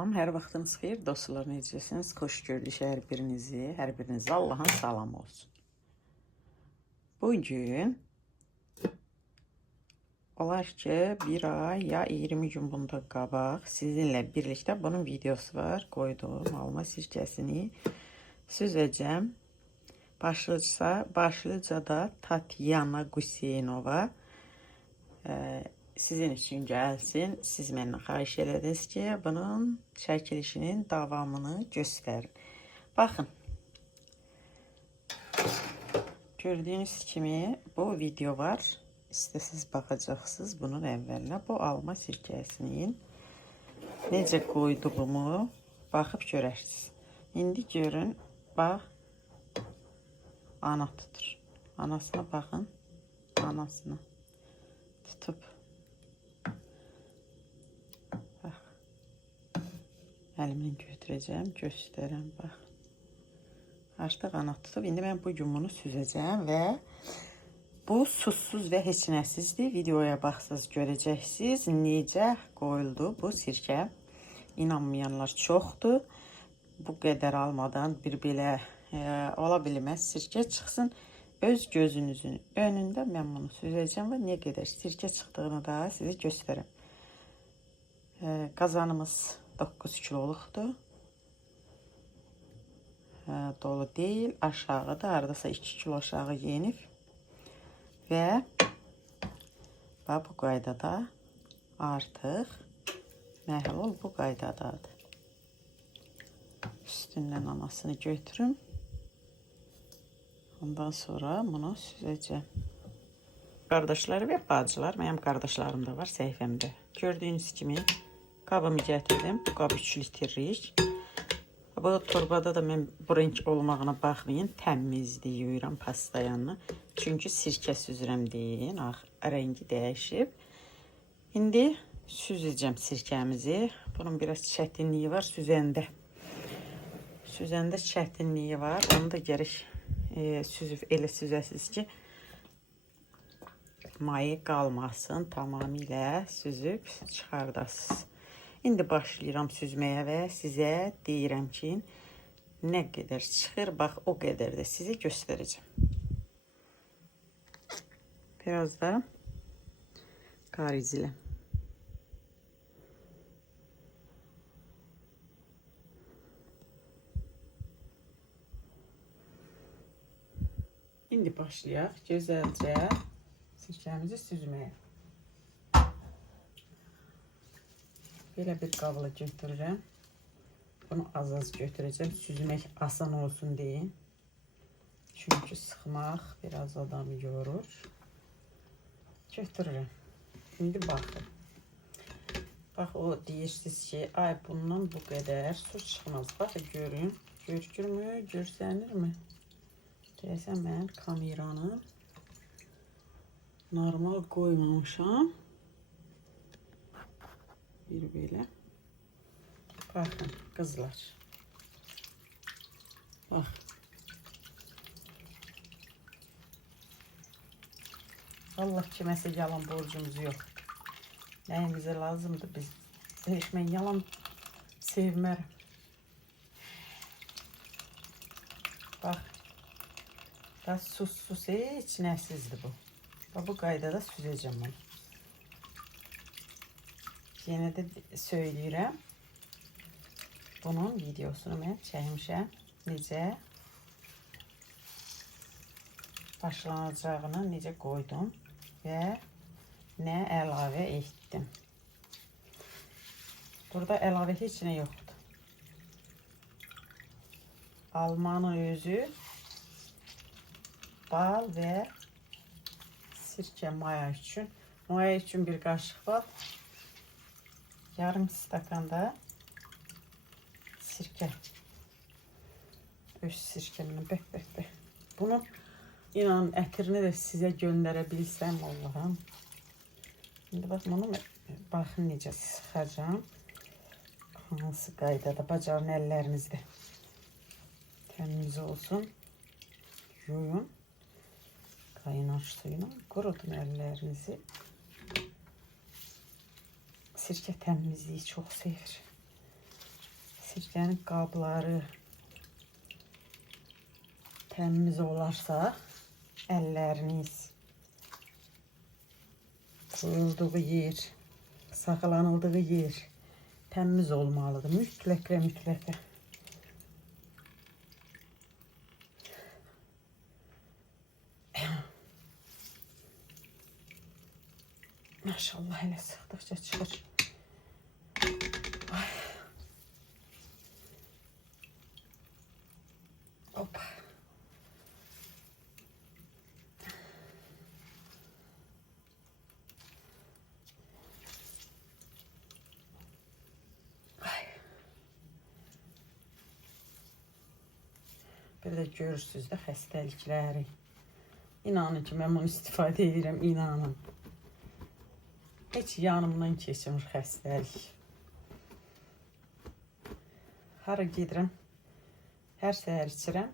Salam, hər vaxtınız xeyir dostlar, necəsiniz? Xoş gördük hər birinizi. Hər birinizə Allahın salamı olsun. Bugün olar ki, bir ay ya 20 gün bunda qabaq sizinlə birlikdə bunun videosu var. Qoydum alma sirkəsini süzəcəm. Başlıcada Tatyana Guseynova sizin üçün gəlsin. Siz məndən xahiş elədiniz ki, bunun çəkilişinin davamını göstərin. Baxın. Gördüyünüz kimi bu video var. İstəsiz baxacaqsınız bunun əvvəlinə. Bu alma sirkəsinin necə qoyduğumu baxıb görərsiniz. İndi görün, bax, ana tutur. Anasına baxın, anasına tutub. Əlimlə götürəcəm, göstərəm, bax. Artıq ana tutub. İndi mən bugün bunu süzəcəm və bu susuz və heç nəsizdir. Videoya baxsınız, görəcəksiniz necə qoyuldu bu sirkə. İnanmayanlar çoxdur. Bu qədər almadan bir belə ola bilməz. Sirkə çıxsın öz gözünüzün önündə mən bunu süzəcəm və nə qədər sirkə çıxdığını da sizə göstərəm. Qazanımız 9 kiloluqdur. Dolu deyil, aşağıda, haradasa 2 kilo aşağı yenib. Və bu qaydada artıq məhlul bu qaydadadır. Üstündən anasını götürüm. Ondan sonra bunu süzəcəm. Qardaşlar və bacılar, mənim qardaşlarım da var səhifəmdə. Gördüyünüz kimi qabımı gətirdim. Bu qab 3 litrlik. Bu torbada da mən bu renk olmağına baxmayın, təmizdir, yuyuram pastayanını. Çünki sirkə süzürəm deyin, rəngi dəyişib. İndi süzəcəm sirkəmizi. Bunun biraz çətinliyi var süzəndə. Süzəndə çətinliyi var. Onu da gərək süzüb elə süzəsiniz ki, mayı qalmasın, tamamilə süzüb çıxardasınız. İndi başlayıram süzməyə və sizə deyirəm ki, nə qədər çıxır, bax o qədər də sizə göstərəcəm. Biraz da qar izlə. İndi başlayaq gözəlcə sirkəmizi süzməyə. Belə bir qabla götürürəm. Bunu az-az götürəcəm. Süzmək asan olsun deyin. Çünki sıxmaq biraz adamı yorur. Götürürəm. İndi baxın. Bax, o deyirsiniz ki, ay bundan bu qədər su çıxmaz. Baxın, görün. Görükürmü? Görsənirmi? Deyəsən, mən kameranı normal qoymamışam. Bir belə. Baxın, qızlar. Bax. Allah kiməsə yalan borcumuz yoxdur. Nəyimizə lazımdır biz. Mən yalan sevmərəm. Bax. Da sus heç nəsizdir bu. Bu qaydada süzəcəm bunu. Yenə də söyləyirəm. Bunun videosunu mən çəkmişəm. Necə başlanacağını necə qoydum və nə əlavə etdim. Burada əlavə heç nə yoxdur. Almanın özü, bal və sirkə maya üçün. Maya üçün bir qaşıq var. Yarım stakanda sirkə. Öz sirkəmlə bəh. Bunu inanın ətrini də sizə göndərə bilsəm Allah'ım. İndi bax, bunu baxın necə sıxacam. Hansı qaydada bacarın əllərinizdə. Təmiz olsun. Yuyun. Qaynar suyla qurutun əllərinizi. Sirkə təmizliyi çox sevir. sirkənin qabları təmiz olarsa, əlləriniz qoyulduğu yer, saxlanıldığı yer təmiz olmalıdır. Mütləq və mütləq. Maşallah, elə sıxdıqca çıxır. Ay. Hoppa. Bir də görürsünüz də xəstəlikləri. İnanın ki, mən bunu istifadə edirəm, inanın. Heç yanımdan keçmir xəstəlik. Hara gedirəm, hər səhər içirəm.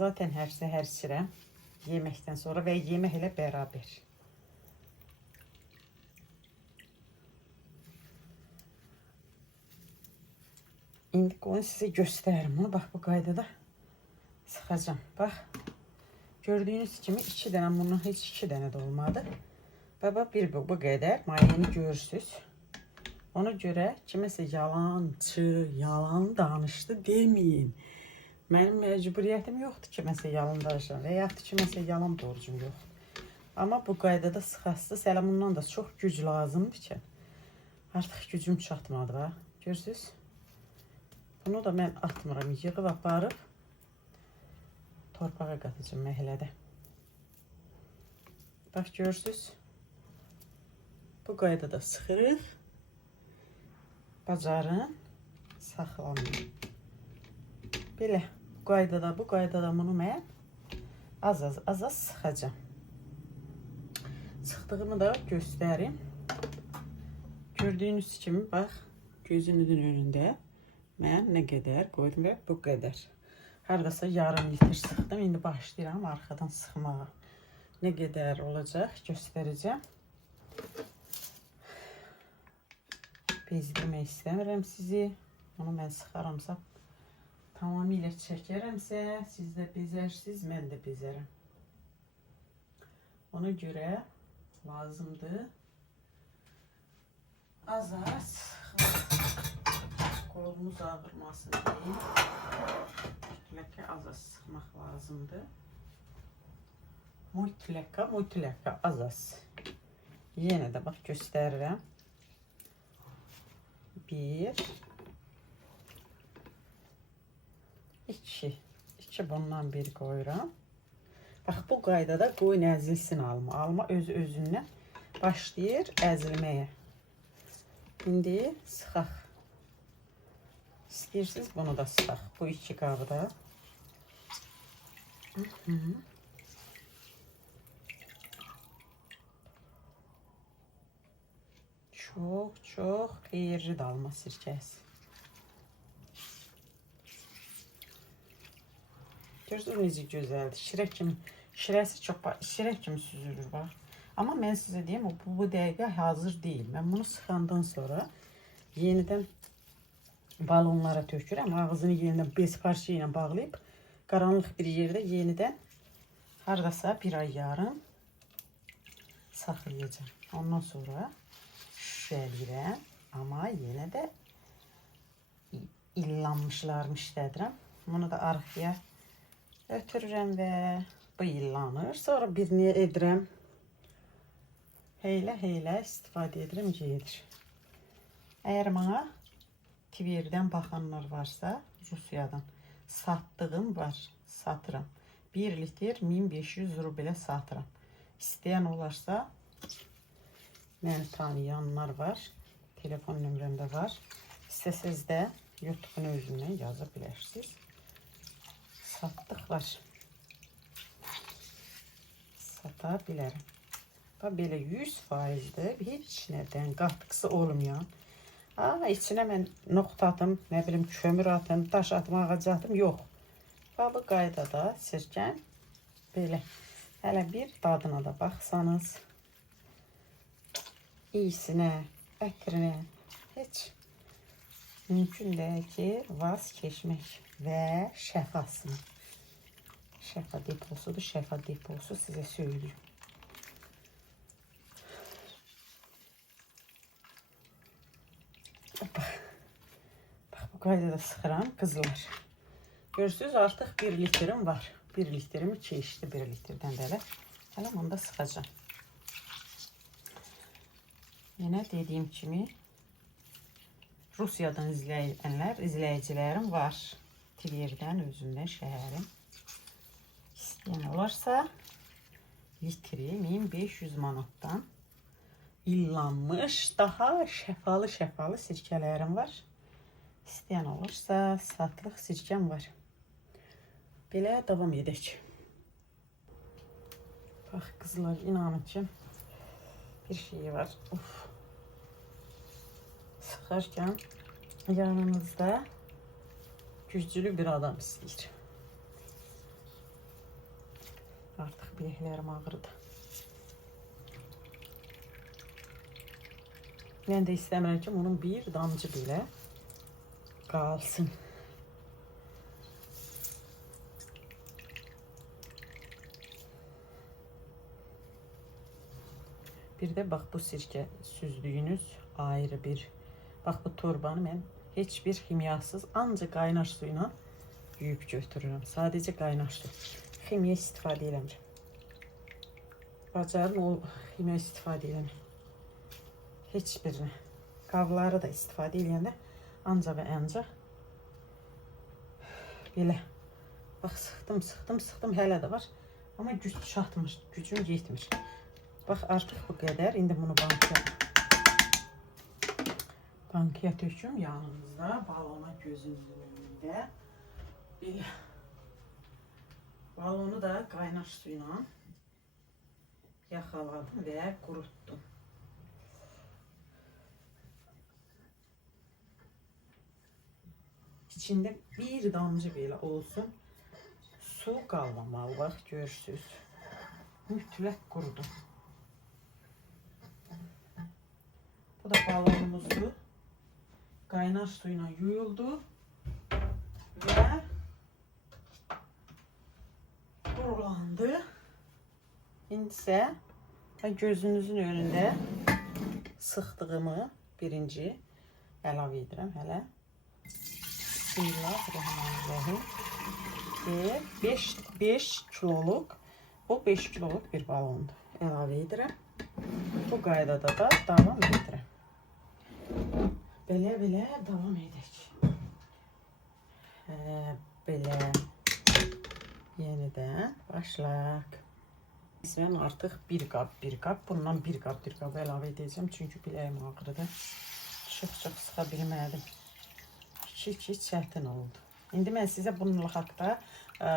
Zaten hər səhər içirəm, yeməkdən sonra və yemək ilə bərabər. İndi onu sizə göstərim. Bunu bax, bu qaydada sıxacam. Bax, gördüyünüz kimi 2 dənə, bundan heç 2 dənə də olmadı. Və bax, bu qədər mayeni görürsünüz. Ona görə kiməsə yalan danışdı deməyin. Mənim məcburiyyətim yoxdur kiməsə yalan danışan və yaxud kiməsə yalan borcum yoxdur. Amma bu qaydada sıxasız, hələ bundan da çox güc lazımdır ki, artıq gücüm çatmadı. Bax, görürsünüz. Bunu da mən atmıram, yığıb aparıb torpağa qatacağım məhəllədə. Bax, görürsünüz. Bu qaydada sıxırıq. Bacarın, saxlamayın. Belə, bu qaydada bunu mən az sıxacağım. Sıxdığımı da göstərim. Gördüyünüz kimi, bax, gözünüzün önündə mən nə qədər qoydum və bu qədər. Haradasa yarım litr sıxdım. İndi başlayıram arxadan sıxmağa. Nə qədər olacaq göstərəcəm. Bezdirmək istəmirəm sizi. Onu mən sıxaramsa, tamamilə çəkərəmsə, siz də bezərsiniz, mən də bezərəm. Ona görə lazımdır az kolumuz ağırmasın deyə mütləq az sıxmaq lazımdır. Mütləq az. Yenə də bax, göstərirəm. 1 2 bundan bir qoyuram. Bax, bu qaydada qoyun əzilsin alma. Alma özündən başlayır əzilməyə. İndi sıxaq. İstəyirsiniz bunu da sıxaq. Bu 2 qabda. Çox xeyirli dalma sirkəsi. Görürsünüz necə gözəldir. Şirək kimi süzülür, bax. Amma mən sizə deyim, bu dəqiqə hazır deyil. Mən bunu sıxandan sonra yenidən balonlara tökürəm. Ağzını yenidən bez parça ilə bağlayıb, qaranlıq bir yerdə yenidən haradasa 1 ay yarım saxlayacağım. Ondan sonra şüşələyirəm. Amma yenə də illanmışlarını işlədirəm. Bunu da arxaya ötürürəm və bu illanır. Sonra birini edirəm. Heylə istifadə edirəm, gedir. Əgər mənə Tverdən baxanlar varsa, Rusiyadan satdığım var, satıram. 1 litr 1500 rublə satıram. İstəyən olarsa, məni tanıyanlar var, telefon nömrəmdə var. İstəsəz də YouTube'un özündən yaza bilərsiniz. Satdıqlar. Sata bilərəm. Belə 100%'dir, heç nədən qatıqsı olmayan. İçinə mən noxut atım, nə bilim kömür atım, daş atım, ağac atım, yox. Bu qaydada sirkən belə. Hələ bir dadına da baxsanız, iyisinə, ətrinə, Heç mümkün deyil ki, vaz keçmək və şəfasını. Şəfa deposudur, şəfa deposu sizə söylüyorum. Bax, bu qaydada sıxıram, qızlar. Görürsünüz, artıq 1 litrim var. 1 litrimi keçdi, 1 litrdən də elə. Hələ onu da sıxacam. Yenə dediyim kimi, Rusiyadan izləyicilərim var. Tverdən, özümdən, şəhərim. İstəyən olarsa, litri 1500 manatdan illanmış, daha şəfalı sirkələrim var. İstəyən olursa, satlıq sirkəm var. Belə davam edək. Bax, qızlar, inanın ki, bir şey var. Sıxarkən yanınızda güclü bir adam istəyir. Artıq biləklərim ağrıdı. Mən də istəmirəm ki, onun bir damcı belə qalsın. Bir də bax, bu sirkə süzdüyünüz ayrı bir. Bax, bu torbanı mən heç bir kimyasız, ancaq qaynar suyla yuyub götürürüm. Sadəcə qaynar su. Ximiyə istifadə eləmirəm. Bacarın o ximiyə istifadə eləmirəm. Heç birini. Qabları da istifadə eləyəndə ancaq və ancaq belə. Bax, sıxdım, hələ də var. Amma güc çatmır, gücüm yetmir. Bax, artıq bu qədər. İndi bunu bankaya töküm yanımızda, balona gözünüzün önündə. Belə. Balonu da qaynar suyla yaxaladım və qurutdum. İçində bir damcı belə olsun. Su qalmamalı, bax, görürsünüz. Mütləq qurudum. Bu da balonumuzu qaynar suyla yuyuldu və kurulandı. İndi isə gözünüzün önündə sıxdığımı birinci əlavə edirəm hələ. Bismillahirrahmanirrahim. 5 kiloluq, bu 5 kiloluq bir balondur. Əlavə edirəm. Bu qaydada da davam edirəm. Belə davam edək. Belə yenidən başlaq. Mən artıq bir qab, bundan bir qab əlavə edəcəm. Çünki biləyim ağrıdı. Çox sıxa bilmədim. İki çətin oldu. İndi mən sizə bununla haqda,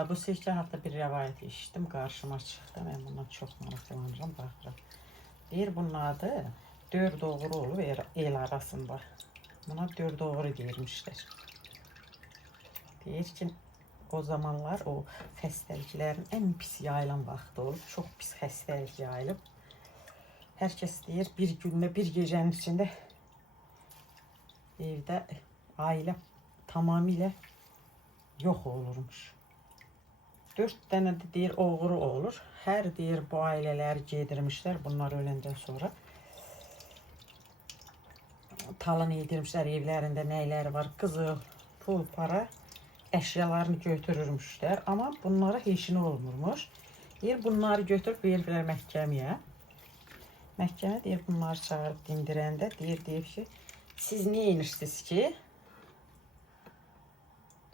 bu sirkə haqda bir rəvayət eşitdim. Qarşıma çıxdı. Mən bundan çox maraqlanıram, baxıram. Deyir, bunun adı 4 oğru olub el arasında. Buna 4 oğru deyirmişlər. Deyir ki, o zamanlar o xəstəliklərin ən pis yayılan vaxtı olub. Çox pis xəstəlik yayılıb. Hər kəs deyir, bir gündə, bir gecənin içində evdə ailə tamamilə yox olurmuş. 4 dənə də deyir, oğru olur. Hər deyir, bu ailələri gedirmişlər bunlar öləndən sonra. Talan edirmişlər, evlərində nəyləri var, qızıl, pul, para, əşyalarını götürürmüşlər. Amma bunlara heç nə olmurmuş. Deyir, bunları götürüb verirlər məhkəməyə. Məhkəmə deyir, bunları çağırıb dindirəndə deyir ki, siz nə edirsiniz ki,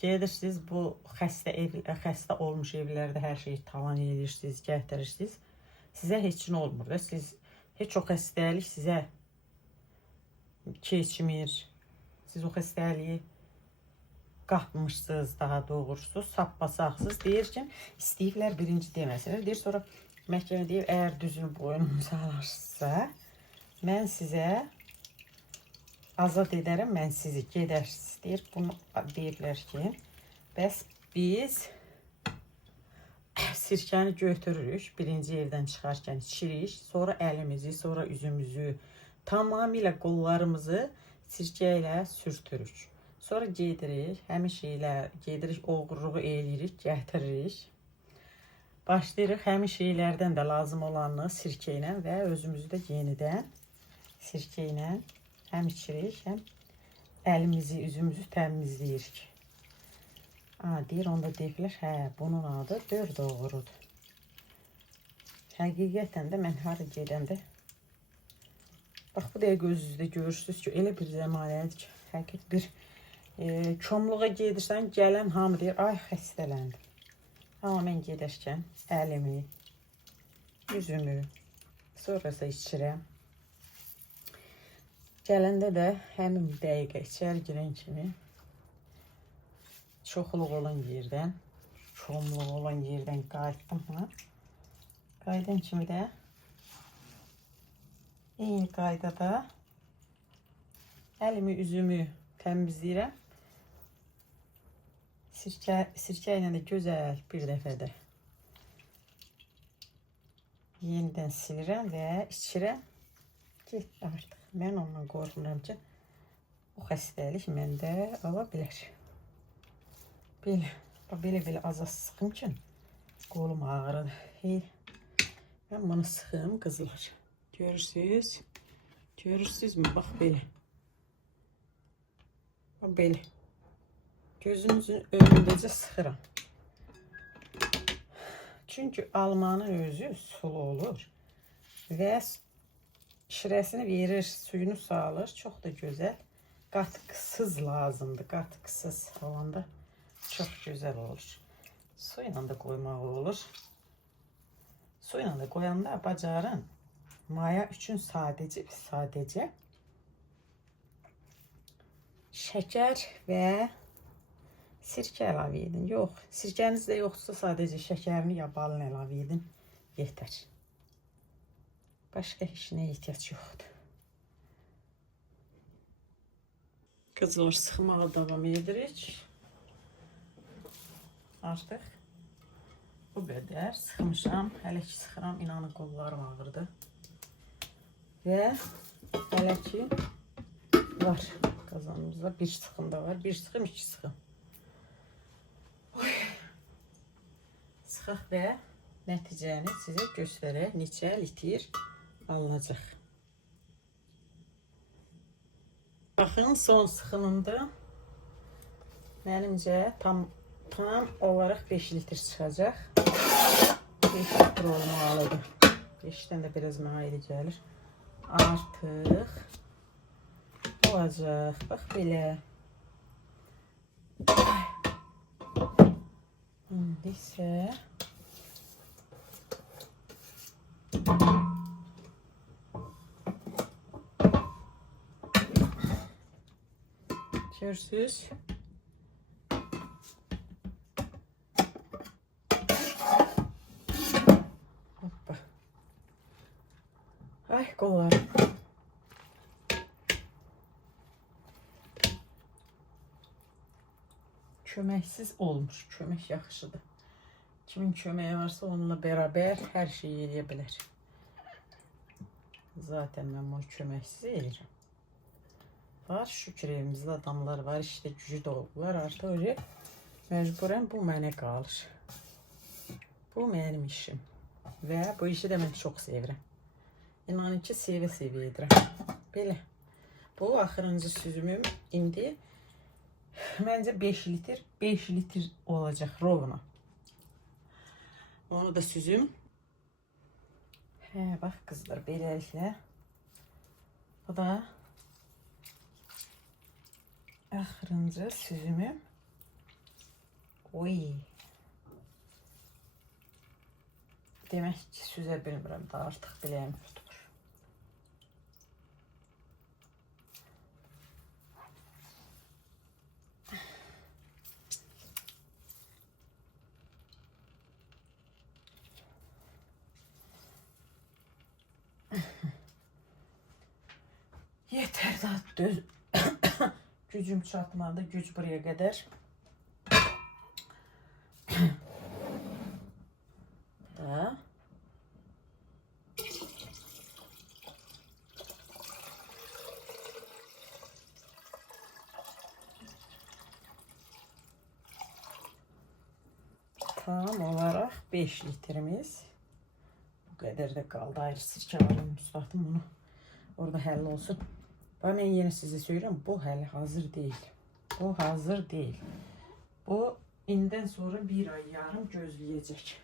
gedirsiniz bu xəstə olmuş evlərdə hər şeyi talan edirsiniz, gətirirsiniz. Sizə heç nə olmur da, heç o xəstəlik sizə keçmir. Siz o xəstəliyi qapmışsınız, daha doğrusu, sappasaqsız. Deyir ki, istəyiblər birinci deməsinlər. Deyir, sonra məhkəmə deyir, əgər düzünü boynunuza alarsınızsa, mən sizə azad edərəm, mən sizi gedərsiniz. Deyir, bunu deyiblər ki, bəs biz sirkəni götürürük, birinci evdən çıxarkən içirik, sonra əlimizi, sonra üzümüzü, tamamilə qollarımızı sirkə ilə sürtürük. Sonra gedirik, həmin şeylər gedirik, oğurluğu eləyirik, gətiririk. Başlayırıq həmin şeylərdən də lazım olanı sirkə ilə və özümüzü də yenidən sirkə ilə həm içirik, həm əlimizi, üzümüzü təmizləyirik. Deyir, onda deyirlər, hə, bunun adı dörd doğrudur. Həqiqətən də mən hara gedəndə, bax bu dəqiqə özünüzdə görürsünüz ki, elə bir zəmanədir ki, həqiqət bir çomluğa gedirsən, gələn hamı deyir, ay xəstələndim. Amma mən gedərkən əlimi, yüzümü, sonrası içirəm. Gələndə də həmin dəqiqə içəri girən kimi çoxluq olan yerdən, çomluq olan yerdən qayıtdım. Qayıdan kimi də eyni qaydada əlimi, üzümü təmizləyirəm. Sirkə ilə də gözəl bir dəfə də yenidən silirəm və içirəm ki, artıq mən ondan qorxmuram ki, o xəstəlik məndə ala bilər. Belə az sıxım ki, qolum ağrıdır. Mən bunu sıxım, qızlar. Görürsünüz? Görürsünüzmü? Bax belə. Bax belə. Gözünüzün önündəcə sıxıram. Çünki almanın özü sulu olur və şirəsini verir, suyunu salır. Çox da gözəl. Qatıqsız lazımdır. Qatıqsız olanda çox gözəl olur. Su ilə də qoymaq olur. Su ilə də qoyanda bacarın. Maya üçün sadəcə şəkər və sirkə əlavə edin. Yox, sirkəniz də yoxdursa sadəcə şəkərini ya balını əlavə edin. Yetər. Başqa heç nə ehtiyac yoxdur. Qızlar, sıxmağa davam edirik. Artıq bu qədər sıxmışam. Hələ ki sıxıram, inanın qollarım ağrıdı. Və hələ ki var qazanımızda bir sıxım da var. Bir sıxım, iki sıxım. Sıxaq və nəticəni sizə göstərək, neçə litr alınacaq. Baxın, son sıxımımda mənimcə tam olaraq 5 litr çıxacaq. 5 litr olmalıdır. 5-dən də biraz mənə ayrı gəlir. Artıq olacaq. Bax belə. İndi isə görürsünüz. Hoppa. Ay qollarım. Köməksiz olmuş. Kömək yaxşıdır. Kimin köməyi varsa onunla bərabər hər şeyi eləyə bilər. Zaten mən bunu köməksiz eləyirəm. Var, şükür evimizdə adamlar var, işdə gücü də olurlar. Artıq öyle məcburən bu mənə qalır. Bu mənim işim. Və bu işi də mən çox sevirəm. İnanın ki, sevə-sevə edirəm. Belə. Bu axırıncı süzümüm indi məncə 5 litr olacaq rovna. Onu da süzüm. Hə, bax qızlar, beləliklə. Bu da axırıncı süzümüm. Oy. Demək ki, süzə bilmirəm da artıq biləyim tutmur. Yeter daha gücüm çatmadı, güc buraya kadar. Da. tam olaraq 5 litrimiz. Bu qədər də qaldı. Ayrı sirkələrim, ıslatdım bunu. Orada həll olsun. Ben yeni size söyleyeyim, bu hələ hazır değil. Bu hazır değil. Bu inden sonra bir ay yarım gözleyecek.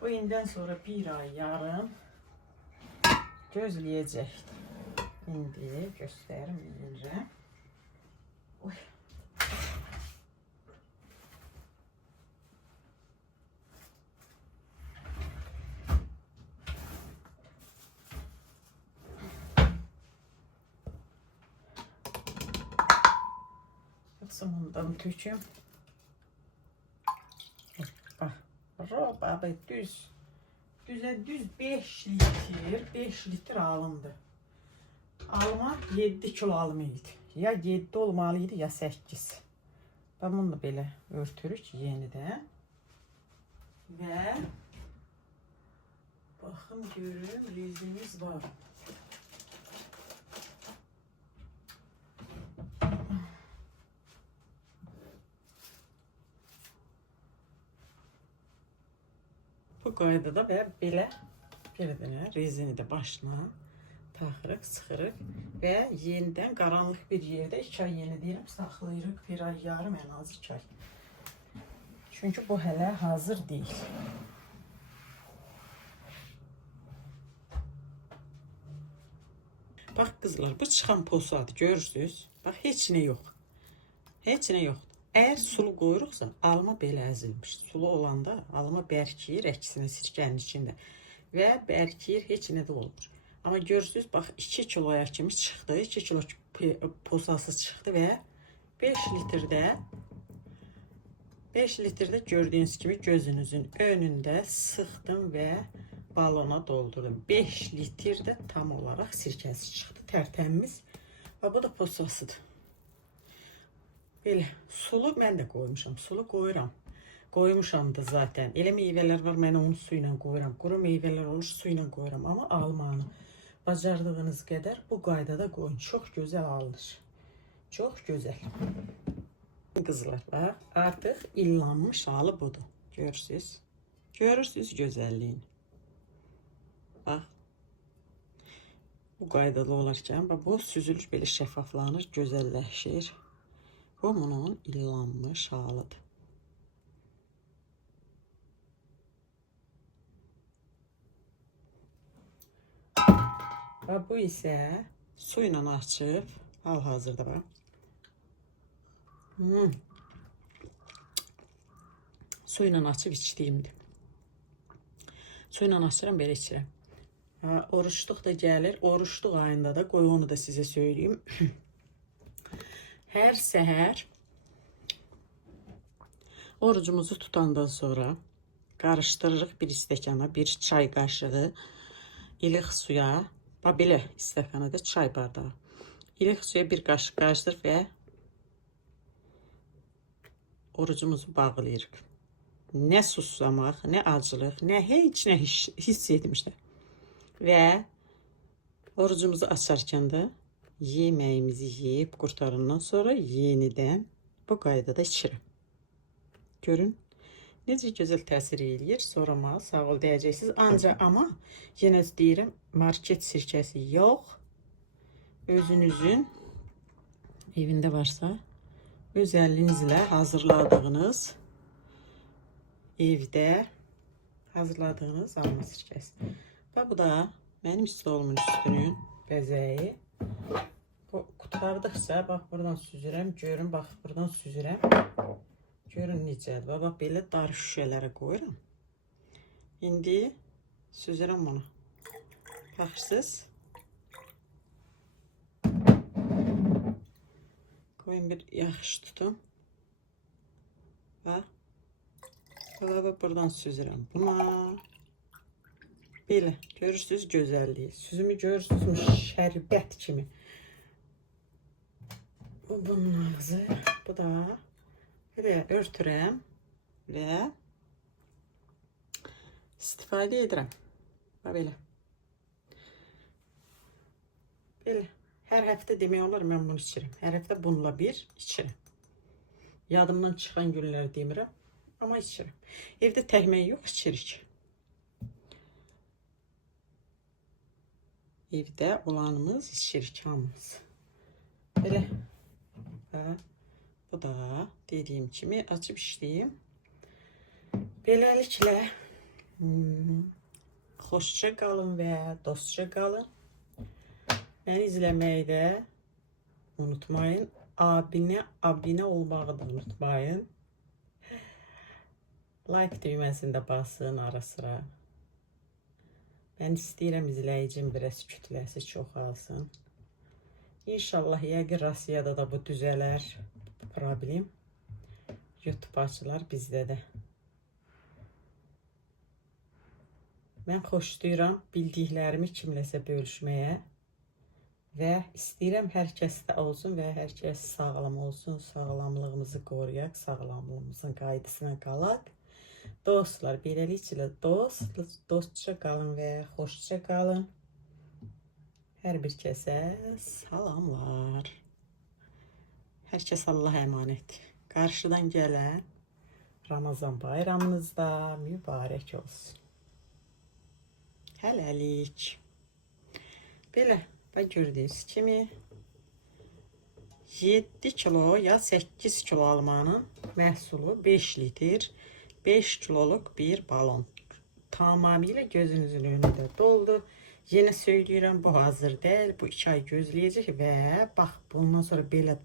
Bu inden sonra bir ay yarım gözleyecek. İndi göstermeyeceğim. Oy. Bundan töküm. Bak, düz 5 litre alındı. Alma 7 kilo almaydı. Ya 7 olmalıydı ya 8. Ben bunu da belə örtürük yenidən. Ve bakın görün rezimiz var. Bu qaydada və belə bir dənə rezini də başına taxırıq, sıxırıq və yenidən qaranlıq bir yerdə 2 ay yeni deyirəm, saxlayırıq bir ay yarım, ən azı 2 ay. Çünki bu hələ hazır deyil. Bax qızlar, bu çıxan posadı görürsünüz. Bax heç nə yox. Heç nə yoxdur. Eğer sulu koyuruqsa, alma belə əzilmiş. Sulu olanda alma bərkiyir, əksinə sirkənin içində. Və bərkiyir, heç nə də olmur. Amma görürsünüz, bax 2 kiloya kimi çıxdı, 2 kilo posası çıxdı və 5 litrdə gördüyünüz kimi gözünüzün önündə sıxdım və balona doldurdum. 5 litrdə tam olaraq sirkəsi çıxdı, tərtəmiz. Və bu da posasıdır. Belə sulu mən də qoymuşam. Sulu qoyuram. Qoymuşam da zaten. Elə meyvələr var, mən onu su ilə qoyuram. Quru meyvələr olur, su ilə qoyuram. Amma almanı bacardığınız qədər bu qaydada qoyun. Çox gözəl alınır. Çox gözəl. Qızlar, bax, artıq illanmış halı budur. Görürsünüz. Görürsünüz gözəlliyini. Bax. Bu qaydada olarkən, bax, bu süzülür, belə şəffaflanır, gözəlləşir. Bu bunun illanmış halıdır. Və bu isə su ilə açıb, hal-hazırda bax. Su ilə açıb içdiyimdir. Su ilə açıram, belə içirəm. Oruçluq da gəlir. Oruçluq ayında da, qoy onu da sizə söyleyeyim. Hər səhər orucumuzu tutandan sonra qarışdırırıq bir stəkana, bir çay qaşığı ilıq suya, belə stəkanada çay bardağı. İlıq suya bir qaşıq qarışdırır və orucumuzu bağlayırıq. Nə susamaq, nə acılıq, nə heç nə hiss etmişlər. Və orucumuzu açarkən də yeməyimizi yeyib qurtarandan sonra yenidən bu qaydada içirəm. Görün, necə gözəl təsir eləyir. Sonra sağ ol deyəcəksiniz. Ancaq amma yenə deyirəm, market sirkəsi yox. Özünüzün evində varsa, öz əlinizlə hazırladığınız evdə hazırladığınız alma sirkəsi. Və bu da mənim stolumun üstünün bəzəyi. Qurtardıqca bax buradan süzürəm, görün, bax buradan süzürəm. Görün necədir. Bax belə dar şüşələrə qoyuram. İndi süzürəm bunu. Baxırsınız. Qoyun bir yaxşı tutum. Bax. Bax buradan süzürəm. Buna belə görürsünüz gözəlliyi. Süzümü görürsünüz şərbət kimi. Bu bunun ağzı. Bu da belə örtürəm və istifadə edirəm. Bax belə. Belə. Hər həftə demək olar mən bunu içirəm. Hər həftə bununla bir içirəm. Yadımdan çıxan günlər demirəm. Amma içirəm. Evdə təhmək yox, içirik. Evdə olanımız içirik hamımız. Belə. Və bu da dediyim kimi açıb işləyim. Beləliklə xoşça qalın və dostça qalın. Məni izləməyi də unutmayın. Abunə olmağı da unutmayın. Like düyməsində basın ara sıra. Mən istəyirəm izləyicim biraz kütləsi çoxalsın. İnşallah yəqin Rusiyada da bu düzələr problem. YouTube açılar bizdə də. Mən xoşlayıram bildiklərimi kimləsə bölüşməyə. Və istəyirəm hər kəsdə olsun və hər kəs sağlam olsun. Sağlamlığımızı qoruyaq, sağlamlığımızın qaydasına qalaq. Dostlar, beləliklə dostça qalın və xoşça qalın. Hər bir kəsə salamlar. Hər kəs Allaha əmanət. Qarşıdan gələn Ramazan bayramınız da mübarək olsun. Hələlik. Belə, bax gördüyünüz kimi 7 kilo ya 8 kilo almanın məhsulu 5 litr, 5 kiloluq bir balon. Tamamilə gözünüzün önündə doldu. Yenə söyləyirəm, bu hazır deyil. Bu 2 ay gözləyəcək və bax bundan sonra belə